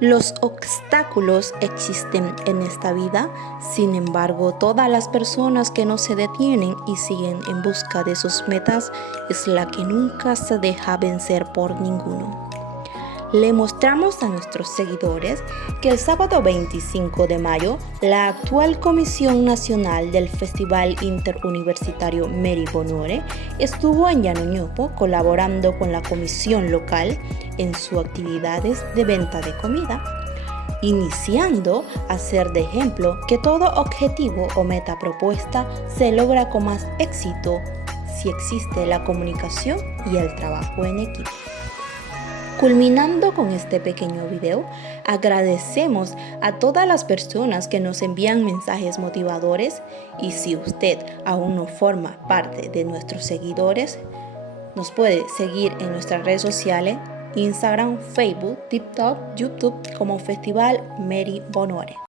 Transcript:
Los obstáculos existen en esta vida, sin embargo, todas las personas que no se detienen y siguen en busca de sus metas es la que nunca se deja vencer por ninguno. Le mostramos a nuestros seguidores que el sábado 25 de mayo, la actual Comisión Nacional del Festival Interuniversitario Mary Bonore estuvo en Llano Ñopo colaborando con la comisión local en sus actividades de venta de comida, iniciando a ser de ejemplo que todo objetivo o meta propuesta se logra con más éxito si existe la comunicación y el trabajo en equipo. Culminando con este pequeño video, agradecemos a todas las personas que nos envían mensajes motivadores y si usted aún no forma parte de nuestros seguidores, nos puede seguir en nuestras redes sociales, Instagram, Facebook, TikTok, YouTube como Festival Mary Bonore.